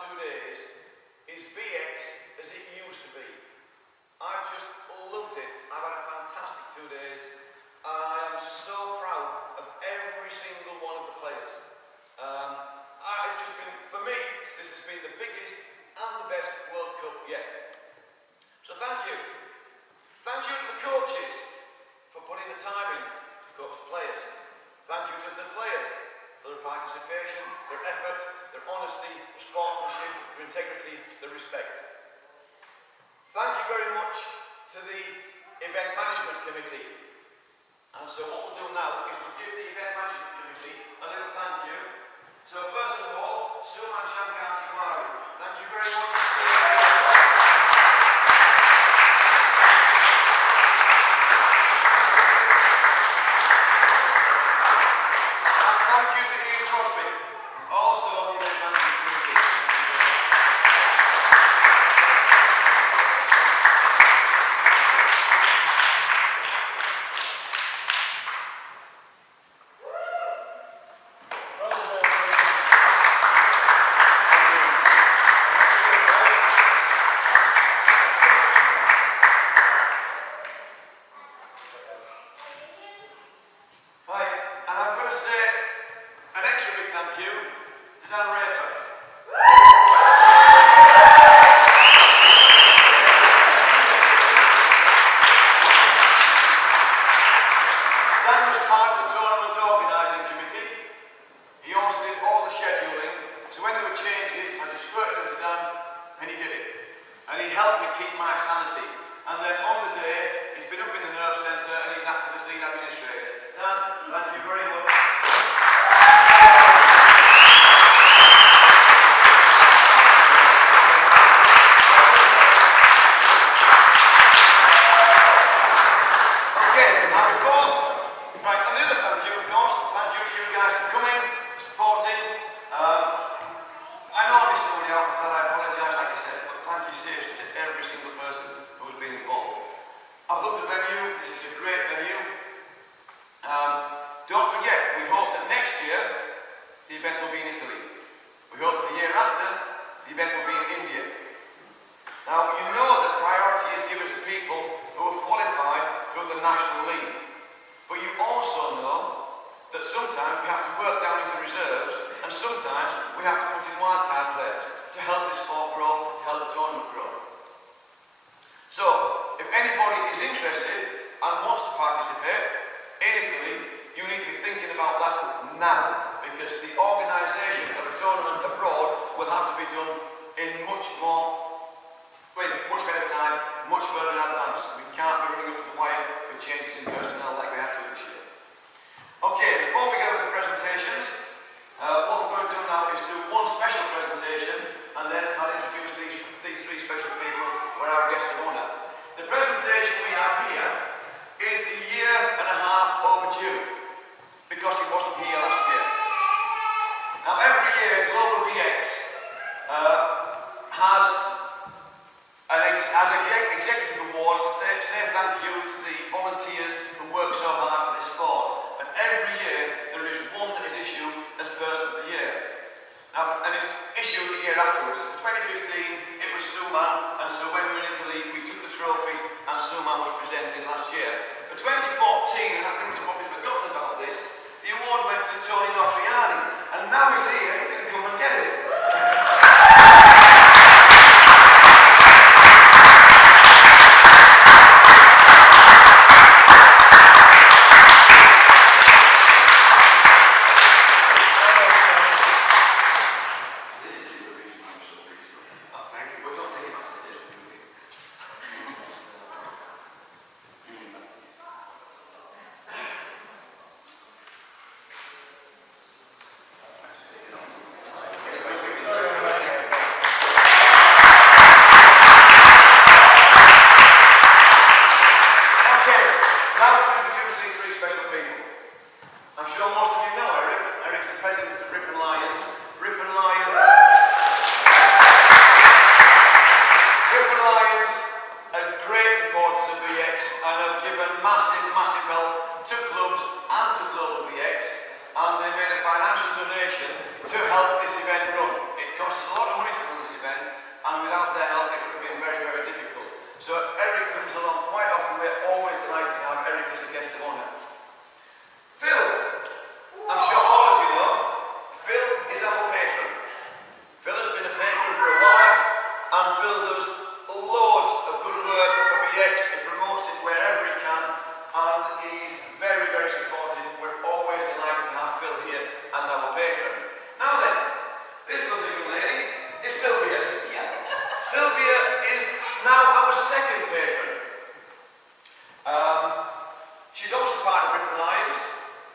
last 2 days is VX as it used to be. I've just loved it. I've had a fantastic 2 days, and I am so proud of every single one of the players. It's just been, for me, this has been the biggest and the best World Cup yet. So thank you. Thank you to the coaches for putting the time in to coach the players. Thank you to the players for their participation, their effort, their honesty, their sportsmanship, their integrity, their respect. Thank you very much to the Event Management Committee. And so what we'll do now is we'll give the Event Management Committee a little thank you. So first of all, Suman Shankanti Wari, thank you very much. event, and without their help it would have been very, very difficult. So Eric comes along quite often. We're always delighted to have Eric as a guest of honour. Phil, I'm sure all of you know, Phil is our patron. Phil has been a patron for a while, and Phil does loads of good work for BX. He promotes it wherever he can, and he's very, very supportive. We're always delighted to have Phil here as our patron. Now then, this lovely young lady is Sylvia. Yeah. Sylvia is now our second patron. She's also part of Britain Lions.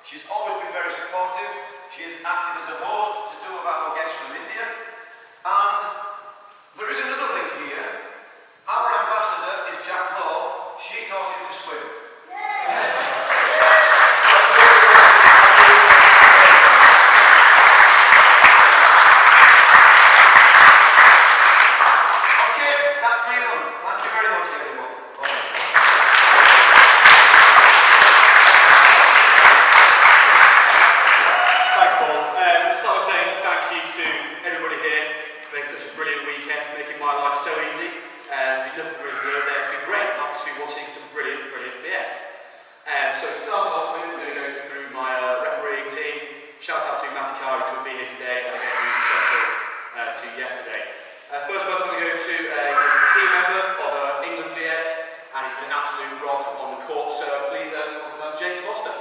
She's always been very supportive. She has acted as a host to 2 of our guests from India. And there is another link here. Our ambassador is Jack Law. She taught him to swim. Okay, that's me done. Thank you very much, everyone. Thanks, Paul. Start by saying thank you to everybody here for making such a brilliant weekend, making my life so easy. There's been nothing really to do there. It's been great. I've just been watching some brilliant VX. So to start off with, we're going to go through my refereeing team. Shout out to Matty Carr, who couldn't be here today, and again, he was essential to yesterday. First person I'm going to go to is a key member of England VX, and he's been an absolute rock on the court. So please welcome James Foster.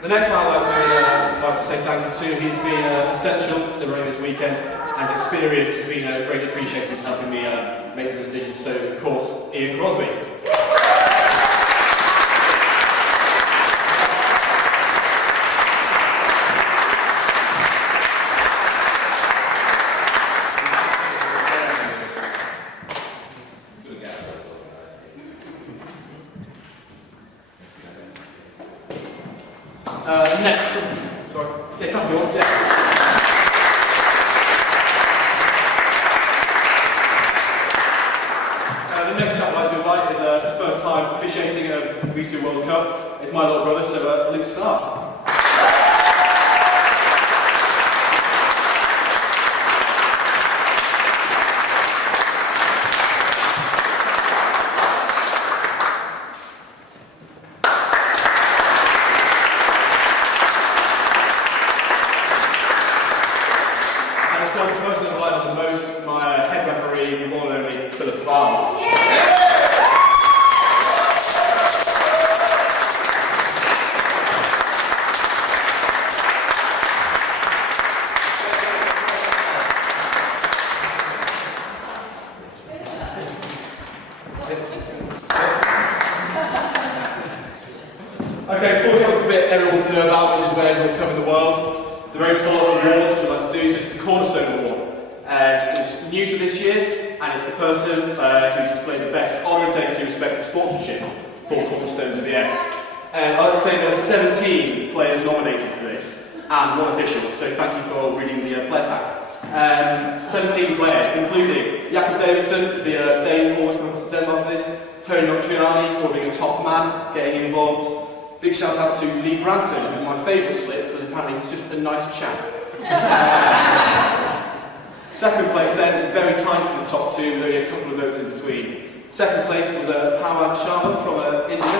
The next man I'd like to say thank you to, he's been essential to running this weekend, and his experience has been greatly appreciated in helping me make some decisions. So, of course, Ian Crosby. Next, sorry, yeah, come on, yeah. The next chap I'd like to invite is his first time officiating in a V2 World Cup. It's my little brother, so Luke Starr. Okay, before we come to the bit everyone wants to know about, which is where we'll cover the world, it's a very important award which we'd like to do, so it's the Cornerstone Award. It's new to this year, and it's the person who displayed the best honour, integrity, respect and sportsmanship for Cornerstones of VX. I'd like to say there's 17 players nominated for this, and 1 official, so thank you for reading the player pack. 17 players, including Jhapin Davidson, the Dane forward from Denmark for this, Tony Noctriani for being a top man, getting involved. Big shout out to Lee Branson, who's my favourite slip, because apparently he's just a nice chap. Second place then was very tight for the top 2, with only a couple of votes in between. Second place was Pawan Sharma from India.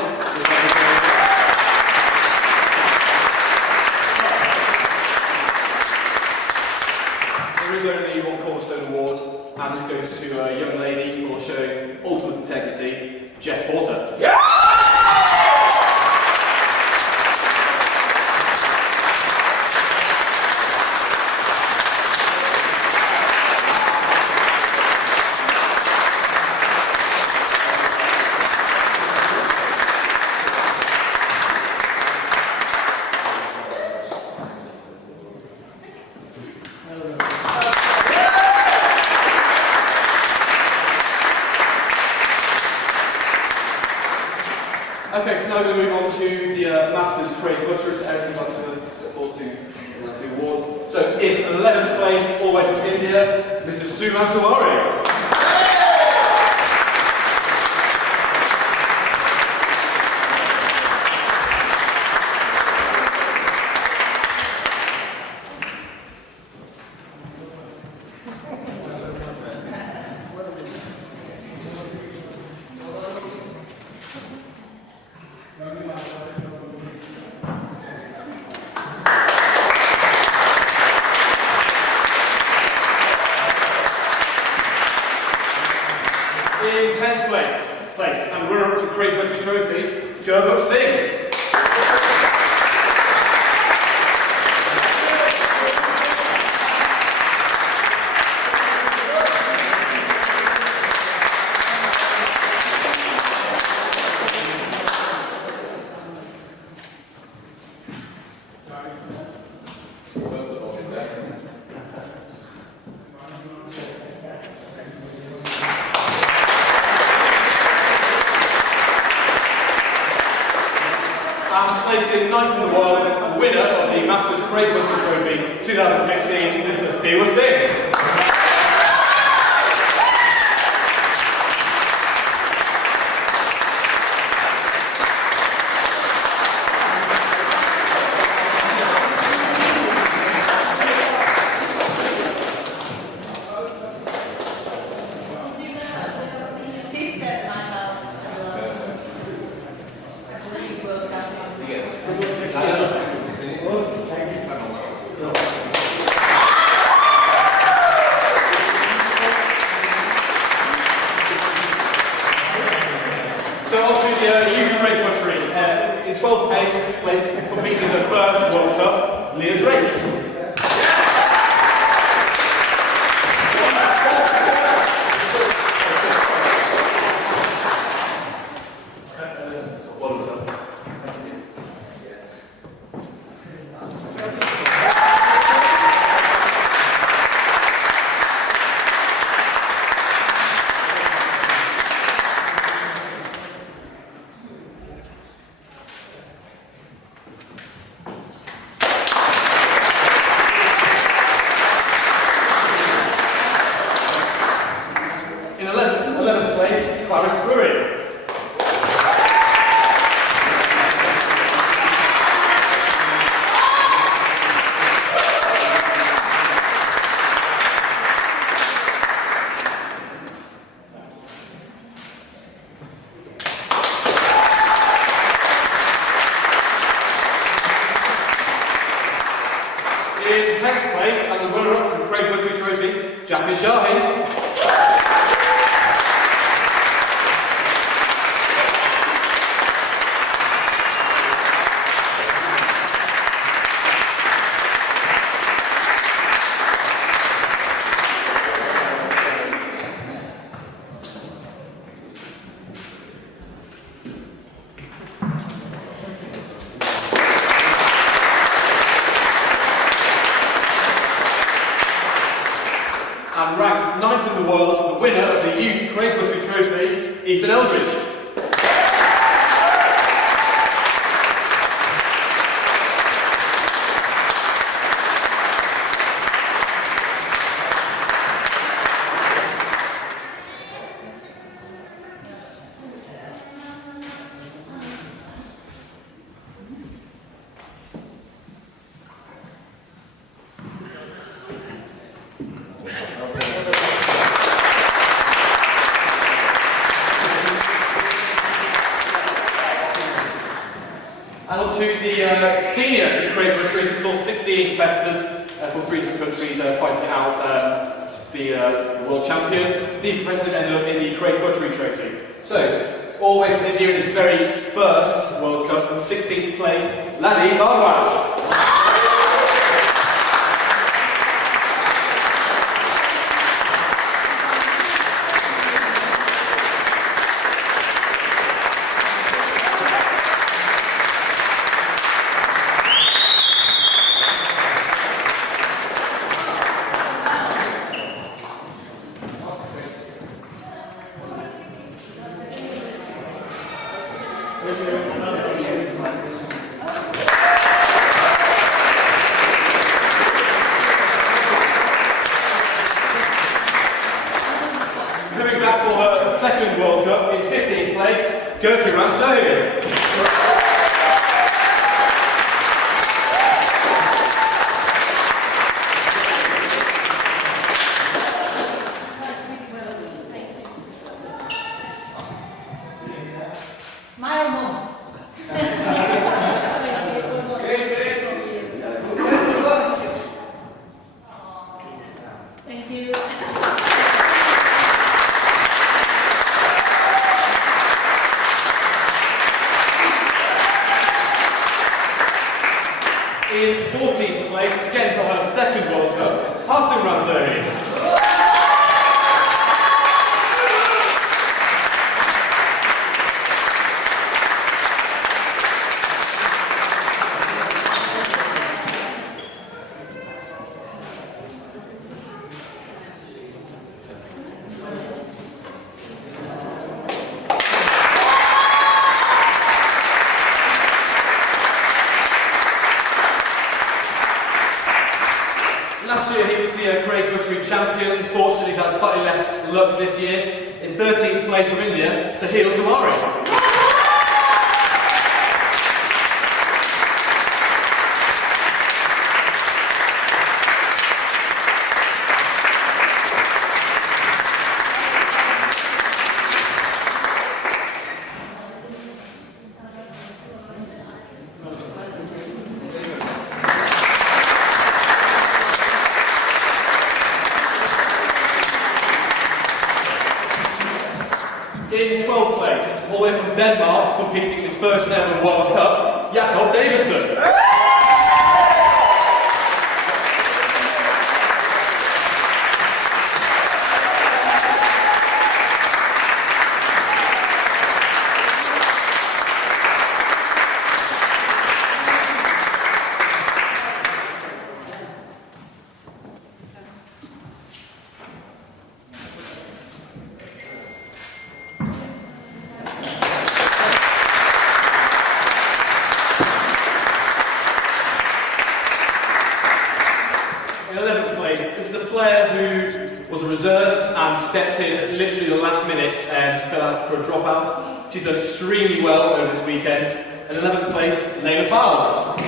There is only 1 Cornerstone Award, and this goes to a young lady for showing ultimate integrity, Jess Porter. Yeah! Okay, so now we're going to move on to the Masters Craig Buttery, so everything back to the step forward to the awards. So in 11th place, all the way from India, Mr. Sumantawari. In 10th place, and runner-up to the Great Buttery Trophy, Gurmukh Singh. And placing 9th in the world, winner of the Masters Great Buttery Trophy 2016, Mr. Sewa Singh. So on to the youth Great Buttery. In 12th place, competing in the first World Cup, Leah Drake. In 11th place, Buttery. In 10th place, and the runner-up to the Great Buttery Trophy, Jhapin Shahi. And ranked 9th in the world, the winner of the Youth Craig Buttery Trophy, Eldridge. And on to the senior Great Buttery, we saw 16 competitors from 3 different countries fighting out to be the world champion. These competitors ended up in the Great Buttery Trophy. So, all the way from India in his very first World Cup, in 16th place, Ladi Bharwaj. Coming back for her second World Cup in 15th place, Gurmukh. Smile more. Thank you. In 14th place, again for her second World Cup, Shahi. Last year he was the Great Buttery champion. Fortunately, he's had slightly less luck this year. In 13th place from India, Shahi. In 12th place, all the way from Denmark, competing in his first ever World Cup, Davidson. Stepped in literally the last minute and fell out for a dropout. She's done extremely well over this weekend. In 11th place, Layla Fowles.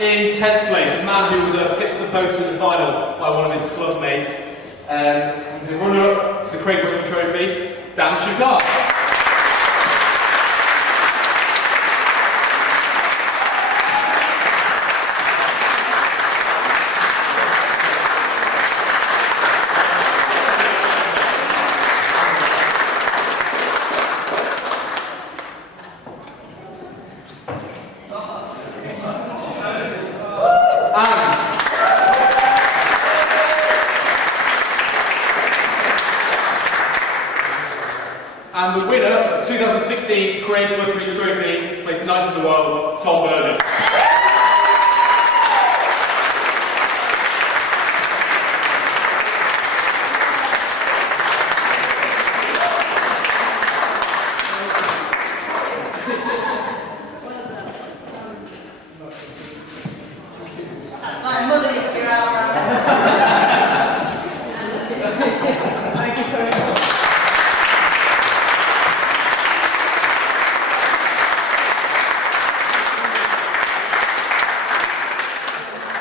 In 10th place, a man who was pipped to the post in the final by one of his club mates. He's the runner-up to the Craig Wilson Trophy, Shuker. And the winner of the 2016 Craig Buttery Trophy, placed 9th in the world, Tom Burgess.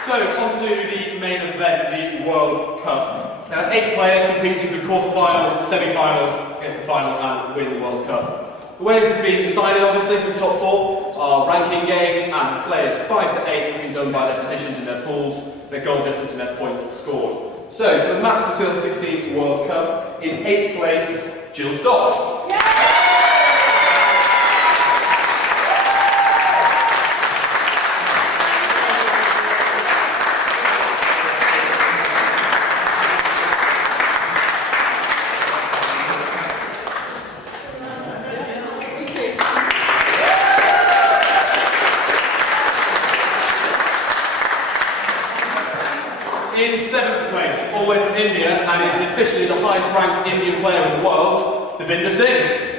So, on to the main event, the World Cup. Now, 8 players competing through quarter-finals, semi-finals to get to the final and win the World Cup. The way this has been decided, obviously, for the top 4 are ranking games, and players 5 to 8 have been done by their positions in their pools, their goal difference and their points scored. So, for the Masters 2016 World Cup, in 8th place, Jill Stocks. In 7th place, all the way from India, and is officially the highest ranked Indian player in the world, Devinder Singh.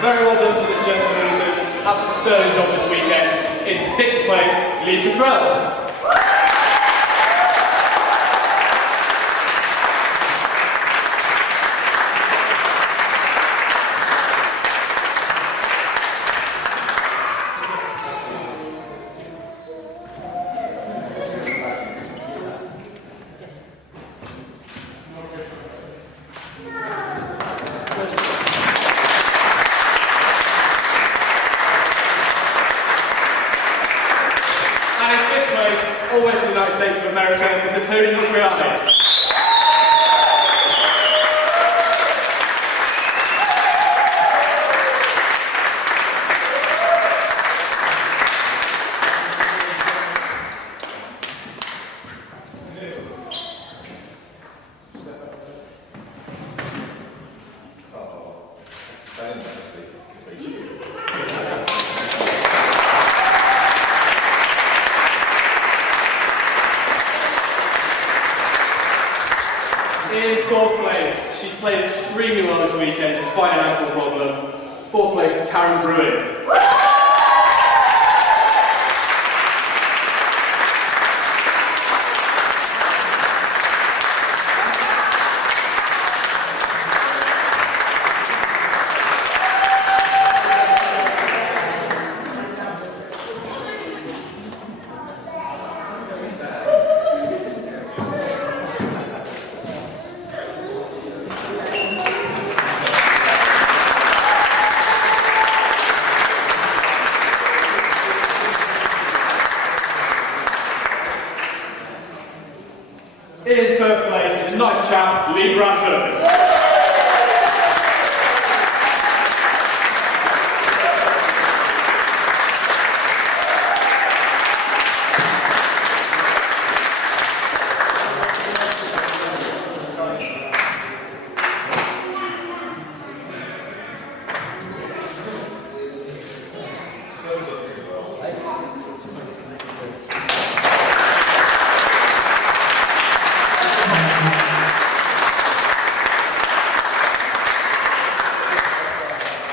Very well done to this gentleman who had a sterling job this weekend. In 6th place, Lee Cottrell. Always to the United States of America is the Tony Nutriani. In 4th place, she's played extremely well this weekend despite an ankle problem. 4th place, Karen Bruin. In 3rd place is a nice chap, Lee Branson.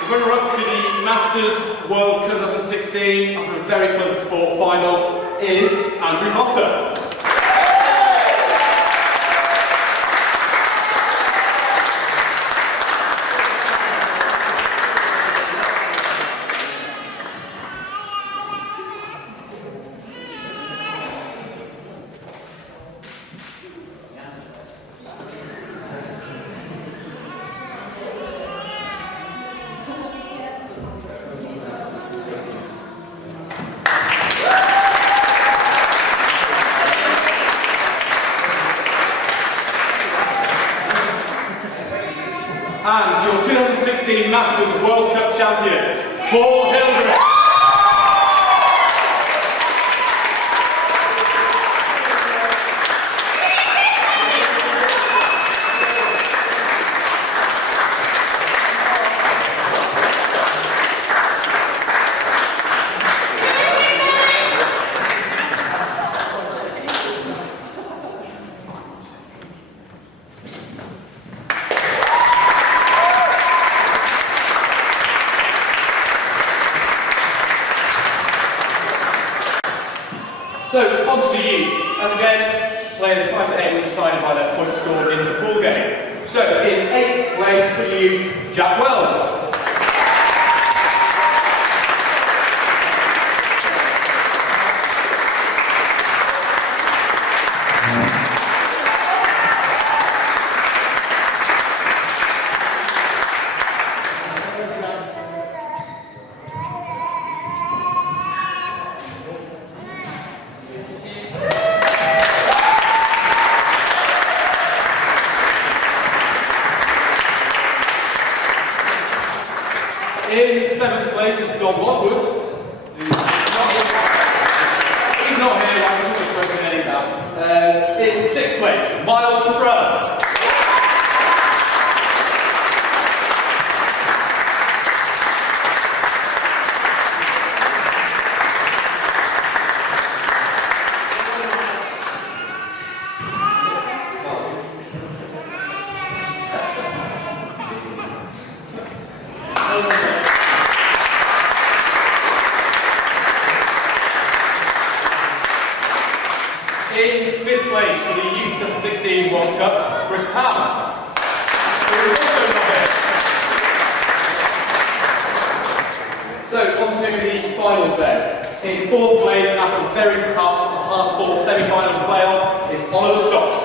Runner-up to the Masters World Cup 2016 after a very close fought final is Andrew Foster. And your 2016 Masters World Cup champion, Paul Hildreth. So, on to the youth. As again, players 5 to 8 were decided by their points scored in the pool game. So in 8th place for you, Jack Wells. In 7th place is Don Lockwood. He's not here, I'm just going to throw his names out. In 6th place, Miles Patrol. In 5th place for the Youth of 16 World Cup, Chris Town. So, on to the finals then. In 4th place, after a very half-full semi-final playoff, is Oliver Stocks.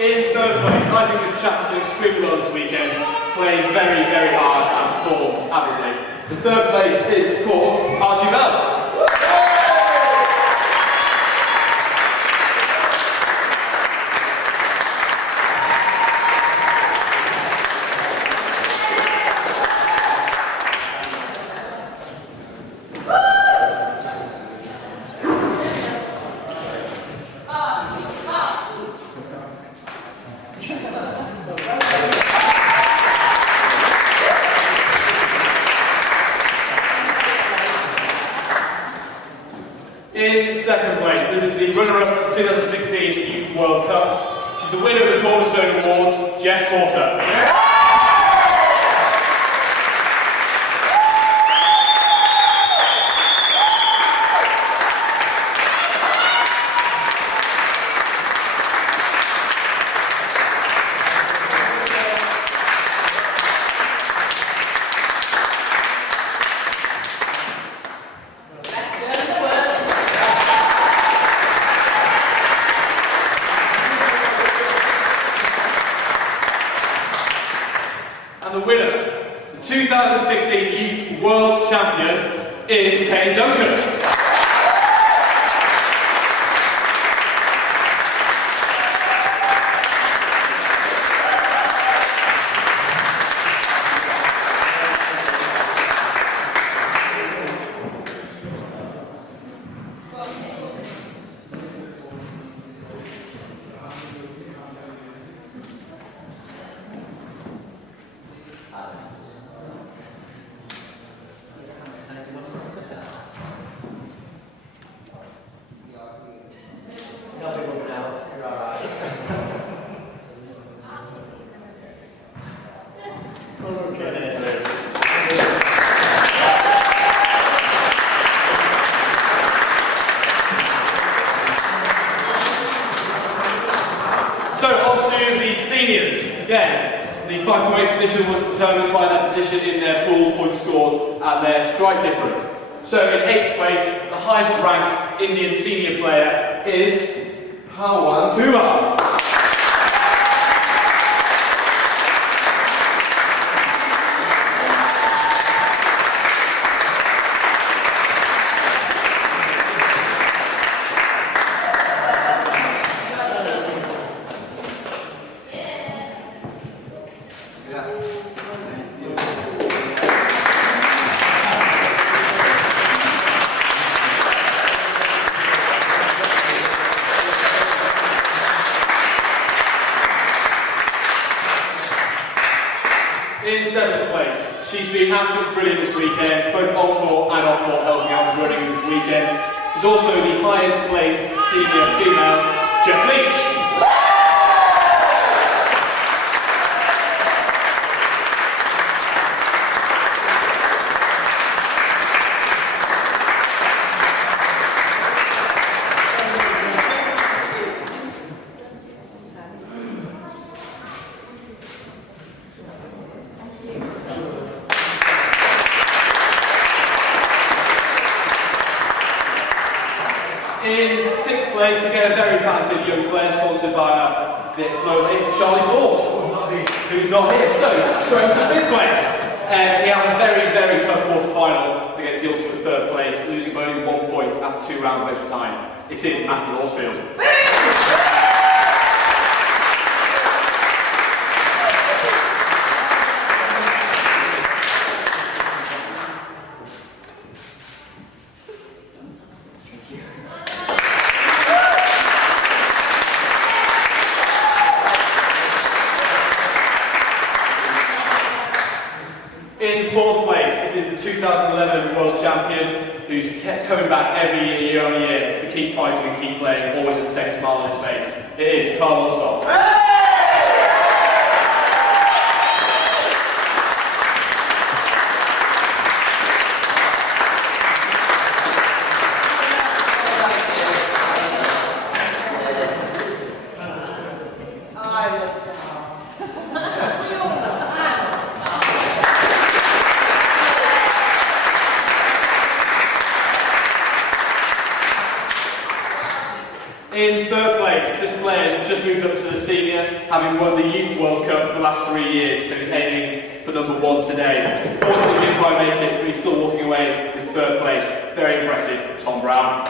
In 3rd place, I think this chap did extremely well this weekend, playing very, very hard and performed admirably. So 3rd place is, of course, Archie Bell. In 2nd place, this is the runner-up to the 2016 Youth World Cup. She's the winner of the Cornerstone Awards, Jess Porter. And the winner, the 2016 Youth World Champion, is Kane Duncan. Again, the 5 to 8 position was determined by their position in their pool, points scored, and their strike difference. So in 8th place, the highest ranked Indian senior player is Pawan Kumar. weekend is also the highest placed senior female, Jess. In 6th place, again, a very talented young player sponsored by the Snowdon, Charlie Ford, who's not here. So, straight to 5th place. We have a very, very tough quarter final against the ultimate 3rd place, losing by only 1 point after 2 rounds of extra time. It is Matty Horsfield. In 4th place, it is the 2011 World Champion, who's kept coming back every year on year, to keep fighting and keep playing, always with the same smile on his face. It is Carl Lonsdale. In 3rd place, this player has just moved up to the senior, having won the Youth World Cup for the last 3 years, so he's aiming for number 1 today. Fortunately, didn't quite make it, but he's still walking away with 3rd place. Very impressive, Tom Brown.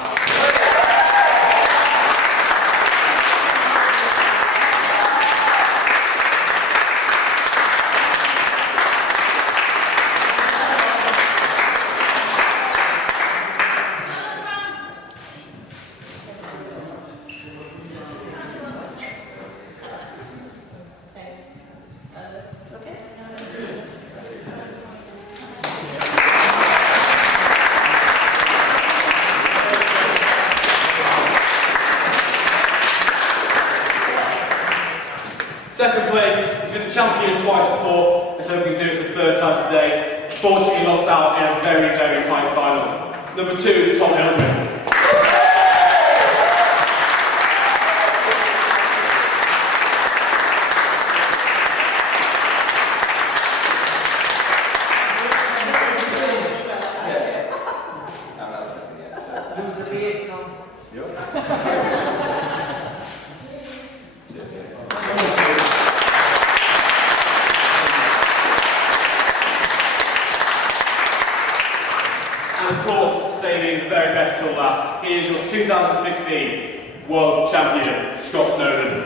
Second place, he's been the champion twice before, and so he can do it for the 3rd time today. Fortunately, he lost out in a very, very tight final. Number 2 is Paul Hildreth. And of course, saving the very best till last, he is your 2016 World Champion, Scott Snowdon.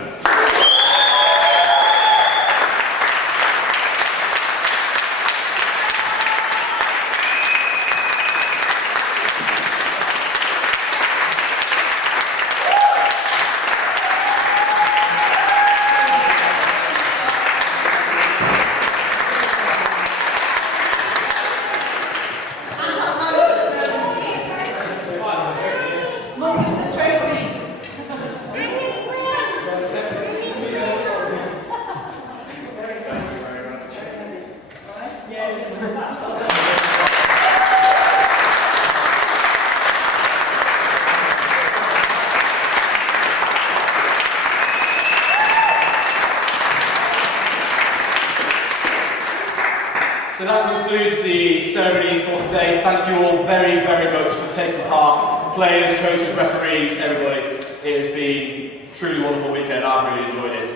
So that concludes the ceremonies for today. Thank you all very, very much for taking part. Players, coaches, referees, everybody. It has been a truly wonderful weekend. I've really enjoyed it.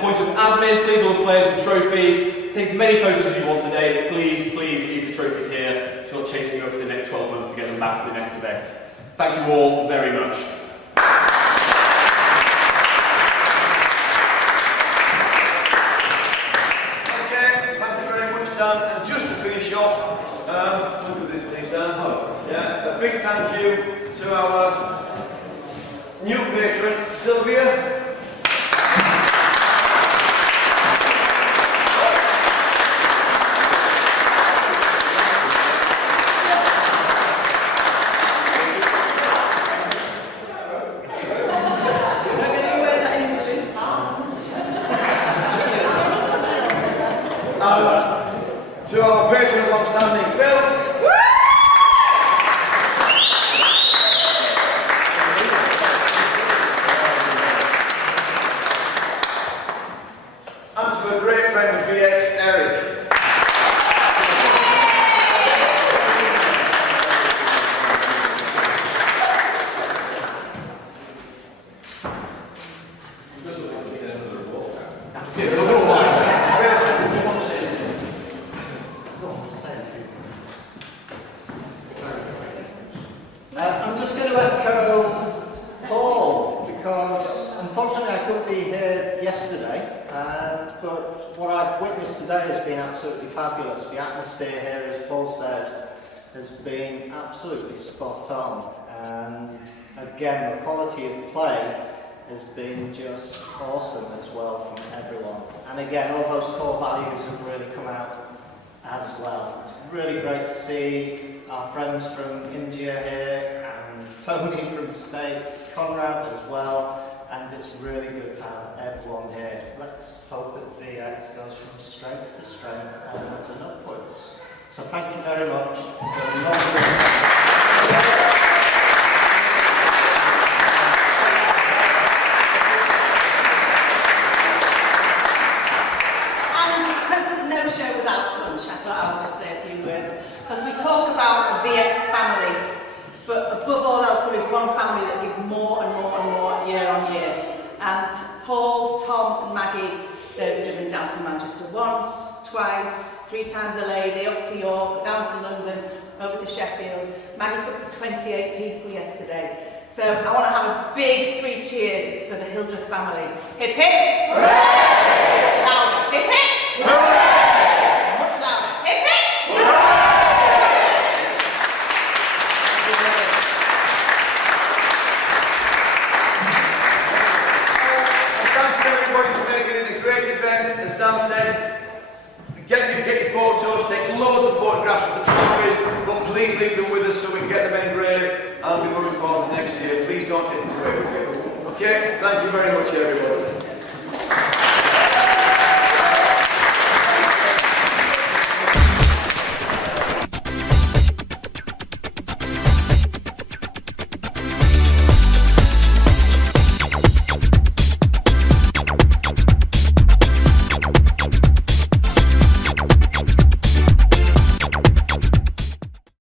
Points of admin, please, all the players with trophies. Take as many photos as you want today, but please, please leave the trophies here if you're not chasing over the next 12 months to get them back for the next event. Thank you all very much. And just to finish off, look at this please, Dan. Yeah, a big thank you to our new patron, Sylvia. couldn't be here yesterday, but what I've witnessed today has been absolutely fabulous. The atmosphere here, as Paul says, has been absolutely spot on. And again, the quality of play has been just awesome as well from everyone. And again, all those core values have really come out as well. It's really great to see our friends from India here, and Tony from the States, Conrad as well, and it's really good to have everyone here. Let's hope that VX goes from strength to strength onwards and upwards. So thank you very much. As we talk about a VX family, but above all else there is one family that give more and more and more year on year. And Paul, Tom and Maggie, they've driven down to Manchester once, twice, 3 times a lady, up to York, down to London, over to Sheffield. Maggie cooked for 28 people yesterday. So I want to have a big 3 cheers for the Hildreth family. Hip hip! Hooray! Louder! Hip hip! Hooray! Much louder! Hip hip! Hooray! As Dan said, get your photos, take loads of photographs of the trophies, but please leave them with us so we can get them engraved and be looking forward to next year. Please don't take them away with you. Okay, thank you very much everybody.